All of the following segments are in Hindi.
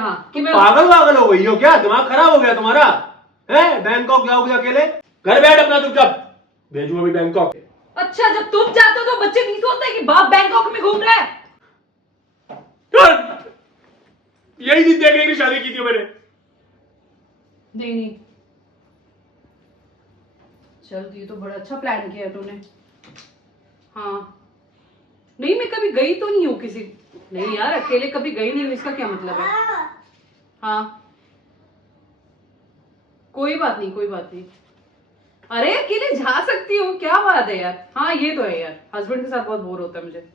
यहाँ कि मैं पागल हो गई हो क्या? दिमाग खराब हो गया तुम्हारा है? बैंकॉक जाओगे अकेले? घर बैठ अपना चुपचाप, भेजू अभी बैंकॉक। अच्छा, जब तुम जाते हो तो बच्चे नहीं सोचते कि बाप बैंकॉक में घूम रहा है? यही चीज देखने के लिए शादी की थी मैंने। नहीं चल, ये तो बड़ा अच्छा प्लान किया तूने। हाँ नहीं, मैं कभी गई तो नहीं हूँ किसी, नहीं यार अकेले कभी गई नहीं हूँ, इसका क्या मतलब है? हाँ कोई बात नहीं। अरे अकेले जा सकती हूँ, क्या बात है यार। हाँ ये तो है यार, हस्बैंड के साथ बहुत बोर होता है मुझे।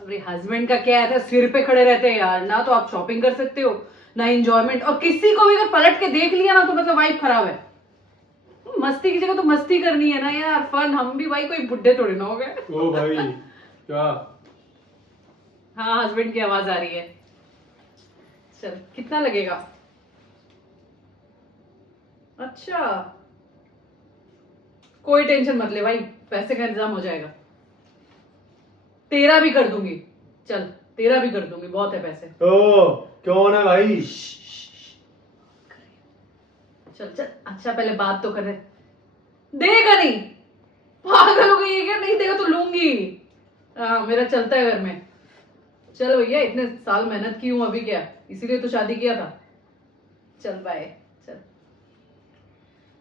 अरे हस्बैंड का क्या है, सिर पे खड़े रहते हैं यार, ना तो आप शॉपिंग कर सकते हो ना एंजॉयमेंट, और किसी को भी अगर पलट के देख लिया ना तो मतलब वाइब खराब है। मस्ती की जगह तो मस्ती करनी है ना यार, फन। हम भी भाई कोई बुड्ढे थोड़े ना हो गए। ओ भाई क्या? हाँ हस्बैंड की आवाज आ रही है। चल कितना लगेगा? अच्छा कोई टेंशन मत ले भाई, पैसे का इंतजाम हो जाएगा। तेरा भी कर दूंगी, चल तेरा भी कर दूंगी, बहुत है पैसे। ओ क्यों ना भाई? चल अच्छा पहले बात तो कर रहे। देगा नहीं? पागल हो गई है क्या? नहीं देगा तो लूंगी। मेरा चलता है घर में। चल भैया, इतने साल मेहनत की हूं, अभी क्या, इसीलिए तो शादी किया था। चल बाय। चल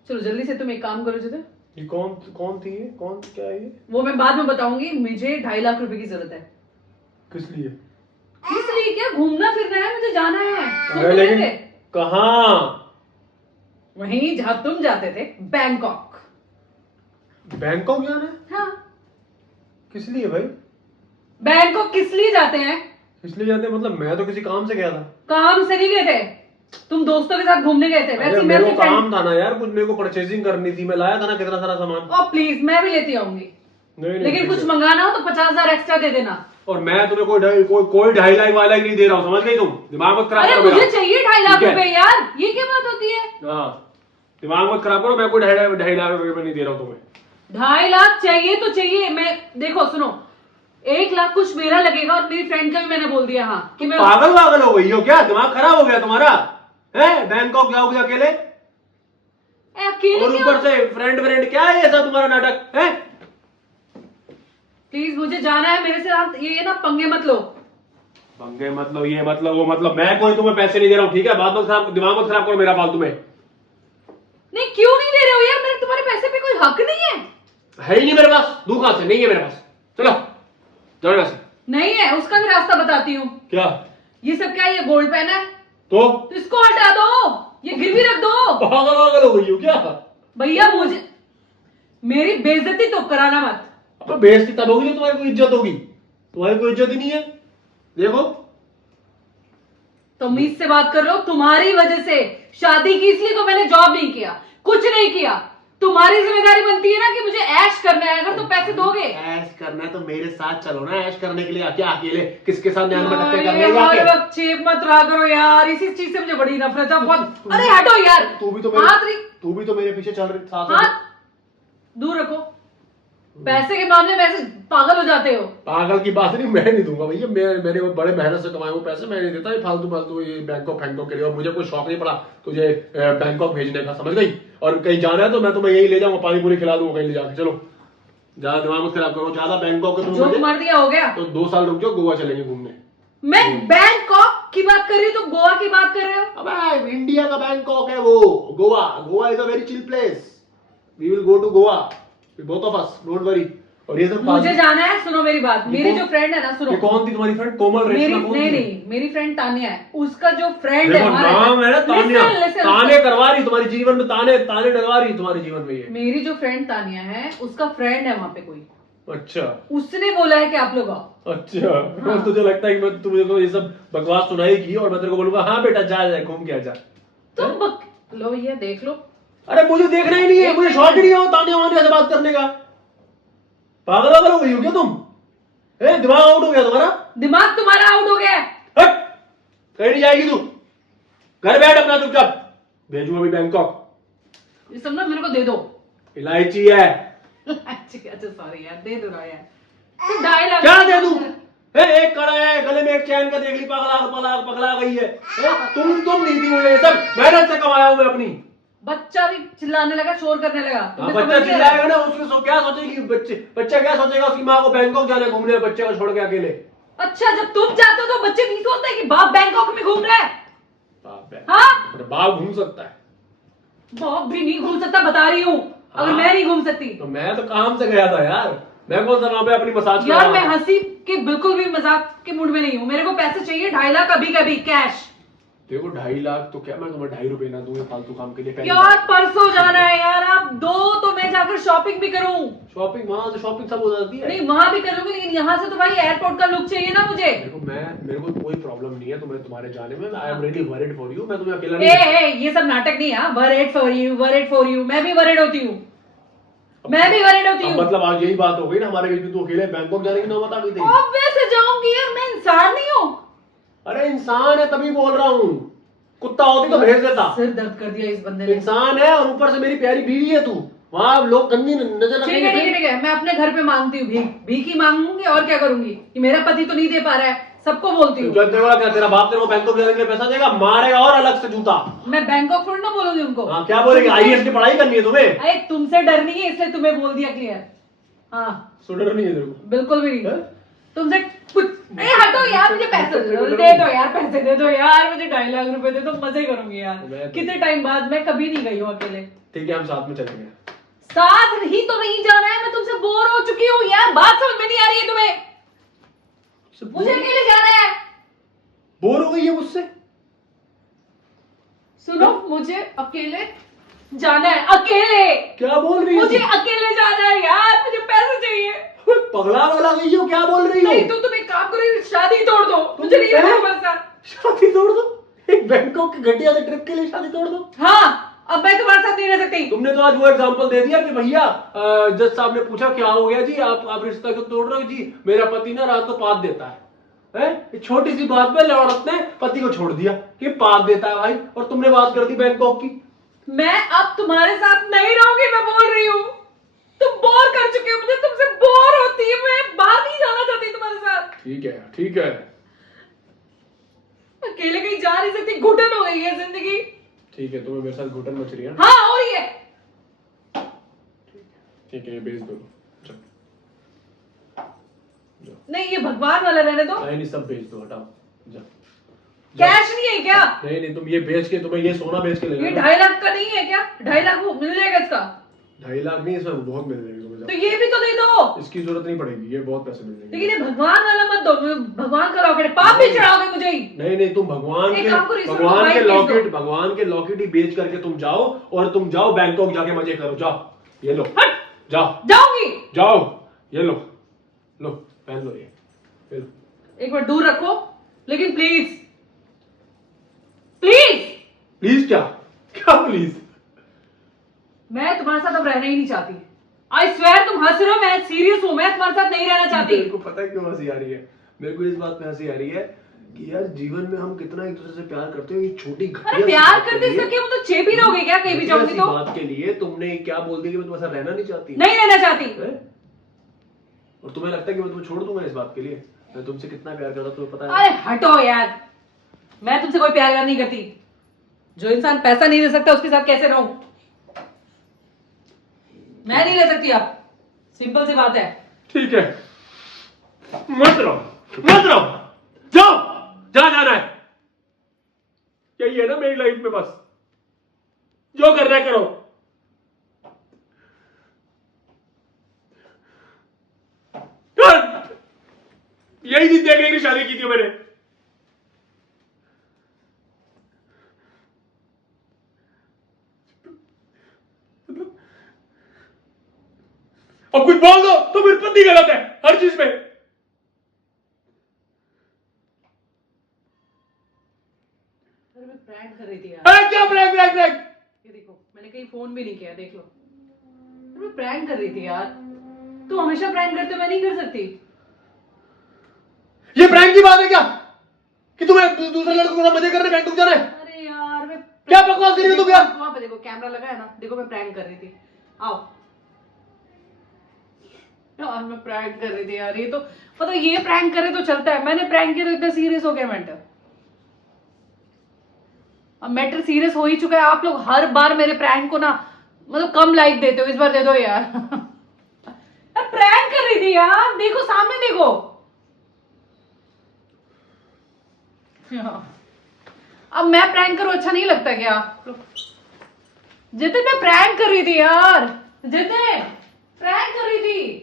चलो जल्दी से, तुम एक काम करो जिधर। ये कौन थी? ये कौन क्या है ये? वो मैं बाद में बताऊंगी। मुझे 2.5 लाख रुपए की जरूरत है। किस लिए? इसलिए क्या, घूमना फिरना है, मुझे जाना है। सुन अरे तो लेकिन मेरे। कहाँ? वहीं जहां तुम जाते थे, बैंकॉक। बैंकॉक जाना है? हाँ किस लिए भाई? बैंकॉक किस लिए जाते हैं? इसलिए जाते हैं मतलब? मैं तो किसी काम से गया था। काम से नहीं गए थे, तुम दोस्तों के साथ घूमने गए थे। अरे वैसे ही मेरे मैं को काम था ना यार, कुछ मेरे को परचेजिंग करनी थी, मैं लाया था ना कितना सारा सामान। ओ प्लीज, मैं भी लेती आऊंगी। नहीं लेकिन please। कुछ मंगाना हो तो 50,000 एक्स्ट्रा दे देना। और मैं तुम्हें कोई 2.5 लाख वाला ही नहीं दे रहा हूँ, समझ गई तुम? दिमाग मत खराब अरे करो मुझे मेरा। चाहिए 2.5 लाख ठीक है? रुपए यार, ये क्या बात होती है? हाँ दिमाग मत खराब करो, मैं कोई 2.5 लाख रुपए में नहीं दे रहा हूँ तुम्हें। 2.5 लाख चाहिए तो चाहिए। मैं देखो सुनो, 1 लाख कुछ मेरा लगेगा, और मेरी फ्रेंड का भी मैंने बोल दिया हाँ कि मैं पागल हो गई हो क्या? दिमाग खराब हो गया तुम्हारा है? बैंकॉक जाओगे अकेले? अकेले और ऊपर से फ्रेंड क्या है ये सब तुम्हारा नाटक है? प्लीज मुझे जाना है, मेरे से आप ये ना पंगे मत लो। पंगे मतलब ये मतलब वो मतलब, मैं कोई तुम्हें पैसे नहीं दे रहा हूँ, ठीक है? बात मत खराब, दिमाग मत खराब करो मेरा फालतू में। नहीं क्यों नहीं दे रहे हो यार? मेरे तुम्हारे पैसे पे कोई हक नहीं है। ही नहीं मेरे पास, दू कहां से? नहीं है मेरे पास, चलो जाओ यहाँ से। नहीं है, उसका भी रास्ता बताती हूँ। क्या? ये सब क्या है? ये गोल्ड पेन है तो इसको हटा दो, ये गिरवी रख दो। पागल हो गई हो क्या? भैया मुझे मेरी बेइज्जती तो कराना मत। अब बेइज्जती तब होगी जब तुम्हारी कोई इज्जत होगी। तुम्हारी कोई इज्जत ही नहीं है, देखो। तमीज से बात कर रहे हो, तुम्हारी वजह से शादी की, इसलिए तो मैंने जॉब नहीं किया, कुछ नहीं किया। तुम्हारी जिम्मेदारी बनती है ना कि मुझे ऐश करना है, अगर तुम पैसे दोगे। ऐश करना है तो मेरे साथ चलो ना, ऐश करने के लिए। क्या अकेले किसके साथ ध्यान भटकते करने जाके? चेप मत रहा करो यार, इसी चीज से मुझे बड़ी नफरत है बहुत। अरे हटो यार, तू भी तो मेरे पीछे चल रही साथ। हाथ दूर रखो। पैसे के मामले में ऐसे पागल हो जाते हो। पागल की बात नहीं, मैं नहीं दूंगा भैया। मैंने बड़े मेहनत से कमाए हुए पैसे मैं नहीं देता ये फालतू ये बैंकॉक के लिए। और मुझे कोई शौक नहीं पड़ा तुझे बैंकॉक भेजने का, समझ गई? और कहीं जाना है तो मैं तुम्हें यही ले जाऊंगा, पानी पूरी खिला दूंगा कहीं ले जाके। चलो ज्यादा दिमाग मत खराब करो, ज्यादा बैंकॉक के जो मर दिया हो गया। तो 2 साल रुक जाओ, गोवा चलेंगे घूमने। मैं बैंकॉक की बात कर रही हूँ, तो गोवा की बात कर रहे हो? अब इंडिया का बैंकॉक है वो, Goa is a very chill place. We will go to Goa, both of us, don't worry. और ये सब मुझे जाना है, सुनो मेरी बात। मेरी जो फ्रेंड है ना, सुनो। ये कौन थी तुम्हारी फ्रेंड? कोमल रेशमा? कौन थी? नहीं, मेरी फ्रेंड तानिया है। उसका जो फ्रेंड देखो है, नाम है ना तानिया। listen, ताने करवा रही तुम्हारे जीवन में, ताने डलवा रही तुम्हारे जीवन में ये। मेरी जो फ्रेंड तानिया है, उसका फ्रेंड है वहां पे कोई। अच्छा उसने बोला है कि आप लोग आओ। अच्छा हाँ। तुझे लगता है कि मैं तुझे को ये सब बकवास सुनाएगी और मैं तेरे को बोलूंगा हाँ बेटा जा घूम के आ जा? लो ये देख लो। अरे मुझे देखना ही नहीं है, मुझे शौक ही नहीं है तानिया वानिया से बात करने का। पागल हो गई हो क्या तुम? दिमाग आउट हो गया तुम्हारा? दिमाग तुम्हारा आउट हो गया है। कहीं नहीं जाएगी तू, घर बैठ अपना चुपचाप, भेजू अभी बैंकॉक। ये सब ना मेरे को दे दो। इलायची है। अच्छा सॉरी यार, दे दो ना यार। 2.5 लाख क्या दे दूं? एक कड़ा है, गले में एक चैन का देख ली, पगला पगला पगला गई है। तुम नहीं दी मुझे ये सब, मेहनत से कमाया हूं मैं अपनी। बच्चा भी चिल्लाने लगा, शोर करने लगा। तुम्हें बच्चा समझ नहीं आ रहा? चिल्लाएगा ना, उसकी क्या सोचेगी बच्चा क्या सोचेगा, उसकी माँ को बैंकॉक जाने घूमने, बच्चे को छोड़ के अकेले। अच्छा, जब तुम जाते हो तो बच्चे नहीं सोचते कि बाप बैंकॉक में घूम रहा है? हाँ, बाप घूम सकता है, बाप भी नहीं घूम सकता, बता रही हूँ। अगर हाँ। मैं नहीं घूम सकती तो मैं तो काम से गया था यार, मैं कौन सा वहां पे अपनी मसाज यार, मैं हंसी के बिल्कुल भी मजाक के मूड में नहीं हूँ। मेरे को पैसे चाहिए 2.5 लाख कभी कभी कैश। देखो 2.5 लाख तो क्या मैं तुम्हें 2.5 रुपए ना दूंगा फालतू काम के लिए। यार परसों जाना है यार, आप दो तो मैं जाकर शॉपिंग भी करूँ। शॉपिंग वहां तो शॉपिंग सब हो जाती है। नहीं, वहां भी करूंगी, लेकिन यहाँ से तो भाई एयरपोर्ट का लुक चाहिए ना मुझे। देखो मेरे को कोई प्रॉब्लम नहीं है तुम्हारे जाने में, I am really worried for you, मैं तुम्हें अकेला ए, नहीं। ए, ये सब नाटक नहीं है। Worried for you, worried for you, मैं भी वरीड होती हूँ, मैं भी वरीड होती हूँ। मतलब आज यही बात हो गई ना हमारे बीच में, तू अकेले बैंकॉक जाने की नौबत आ गई थी। ऑब्वियस जाऊंगी यार, मैं इंसान नहीं हूँ। अरे इंसान है तभी बोल रहा हूँ, कुत्ता होती तो भेज देता। सिर दर्द कर दिया इस बंदे ने। इंसान है और ऊपर से मेरी प्यारी बीवी है तू, वहां लोग गंदी नजर ठीक है, ठीक है, ठीक है, मैं अपने घर पे मांगती हूँ भीख, भीख ही मांगूंगी और क्या करूंगी कि मेरा पति तो नहीं दे पा रहा है, सबको बोलती हूँ। क्या तेरा बाप तेरे को बैंकॉक जाने के लिए पैसा देगा, मारेगा और अलग से जूता। मैं बैंकॉक थोड़ी ना बोलूंगी उनको। हाँ क्या बोलेगी, आईएएस की पढ़ाई करनी है तुम्हें? अरे तुमसे डर नहीं है इसलिए तुम्हें बोल दिया क्लियर। हाँ, सो डर नहीं है तेरे को? बिल्कुल भी नहीं। हैं? तुमसे कुछ हटो यार, मुझे पैसे दे दो यार, पैसे दे दो यार, मुझे 2.5 लाख रुपए दे दो, मजे करूंगी यार। कितने टाइम बाद, मैं कभी नहीं गई हूँ अकेले। ठीक है हम साथ में चलेंगे। साथ ही तो नहीं जाना है, मैं तुमसे बोर हो चुकी हूँ यार, बात समझ में नहीं आ रही है तुम्हें? मुझे अकेले जाना है। बोर हो गई है मुझसे? सुनो, मुझे अकेले जाना है, अकेले। क्या बोल रही है मुझे अकेले जाना है यार, मुझे पैसे चाहिए। पगला पगला गई हो, क्या बोल रही हो? नहीं तो तुम एक काम करो, शादी तोड़ दो, मुझे नहीं रहना बस यार। शादी तोड़ दो? एक बैंकॉक की घटिया से ट्रिप के लिए शादी तोड़ दो? हाँ, अब मैं तुम्हारे साथ नहीं रह सकती। तुमने तो आज वो एग्जांपल दे दिया कि भैया जज साहब ने पूछा क्या हो गया जी, आप रिश्ता क्यों तोड़ रहे हो जी, मेरा पति ना रात को पाद देता है। हैं? छोटी सी बात पे औरत ने पति को छोड़ दिया कि पाद देता है भाई, और तुमने बात कर दी बैंकॉक की। मैं अब तुम्हारे साथ नहीं रहूंगी, मैं बोल रही हूँ। तुम बोर कर चुके हो मुझे, तुमसे बोर होती है, मैं बाहर नहीं जाना चाहती तुम्हारे साथ। ठीक है ठीक है, अकेले कहीं जा नहीं सकती, घुटन हो गई है जिंदगी। ठीक है, तुम्हें मेरे साथ घुटन मच रही है। हाँ हो रही है। ठीक है ये भेज दो। चलो। जाओ। नहीं, ये भगवान वाला रहने दो। नहीं सब भेज दो, हटाओ जाओ। कैश नहीं है क्या? नहीं तुम ये बेच के, तुम्हें ये सोना बेच के ले ये लेना। 2.5 लाख का नहीं है क्या? 2.5 लाख वो मिल जाएगा इसका? 2.5 लाख नहीं, इसमें बहुत मिल जाएगी तुम्हें। तो ये भी तो दे दो। इसकी जरूरत नहीं पड़ेगी, ये बहुत पैसे मिल जाएंगे। लेकिन ये भगवान वाला मत दो, भगवान का लॉकेट, पाप भी चढ़ाओगे मुझे ही। नहीं तुम भगवान एक के काम करो, इसको भगवान के मोबाइल भेज लॉकेट दो। भगवान के लॉकेट ही बेच करके तुम जाओ, और तुम जाओ बैंकॉक जाके मजे करो। जाओ ये लो, हट, जाओ जाऊंगी। जाओ, ये लो लो पहन लो, ये लो। एक बार दूर रखो, लेकिन प्लीज प्लीज। प्लीज क्या क्या प्लीज? मैं तुम्हारे साथ अब रहना ही नहीं चाहती। आई स्वेयर, तुम हंस रहे हो, मैं सीरियस हूं, मैं तुम्हारे साथ नहीं रहना चाहती। मेरे को पता है क्यों हंसी आ रही है, मेरे को इस बात पे हंसी आ रही है कि यार जीवन में हम कितना एक दूसरे से प्यार करते हो, ये छोटी घटिया अरे सी प्यार बात के करते लिए- सके, वो तो चेपी रहोगे क्या कहीं भी घटिया जाऊंगी सी तो? बात के लिए तुमने क्या बोल दिया कि मैं तुम्हारे साथ रहना नहीं चाहती? नहीं रहना चाहती। हैं? और तुम्हें लगता है कि मैं तुम्हें छोड़ दूंगा इस बात के लिए? मैं तुमसे कितना प्यार करता तुम्हें पता है? अरे हटो यार, मैं तुमसे कोई प्यार नहीं करती। जो इंसान पैसा नहीं दे सकता उसके साथ कैसे रहूं? मैं नहीं रह सकती अब, सिंपल सी बात है। ठीक है, मत रहो, जाओ जहां जाना है। यही है ना मेरी लाइफ में, बस जो करना है करो। यही चीज देखने की शादी की थी मैंने। अब कुछ बोल दो तो फिर पति गलत है हर चीज में। अरे मैं प्रैंक कर रही थी यार। अरे क्या ब्रेक? ये देखो, मैंने कहीं फोन भी नहीं किया, देख लो। अरे मैं प्रैंक कर रही थी यार। तुम हमेशा प्रैंक करते हो, मैं नहीं कर सकती। ये प्रैंक की बात है क्या कि तुम्हें दूसरे लड़कों के साथ मजे करने बैंकॉक जाना है? अरे यार मैं क्या बकवास कर रही हो तुम यार? वहां पे देखो कैमरा लगा है ना, देखो मैं प्रैंक कर रही थी। आओ यार मैं प्रैंक कर रही थी यार, ये तो मतलब ये प्रैंक करे तो चलता है, मैंने प्रैंक किया तो इतना सीरियस हो गया मैटर। अब मैटर सीरियस हो ही चुका है, आप लोग हर बार मेरे प्रैंक को ना मतलब कम लाइक देते हो, इस बार दे दो यार। यार प्रैंक कर रही थी यार, देखो सामने देखो। अब मैं प्रैंक करूं अच्छा नहीं लगता क्या? जितिन मैं प्रैंक कर रही थी यार, जितिन प्रैंक कर रही थी।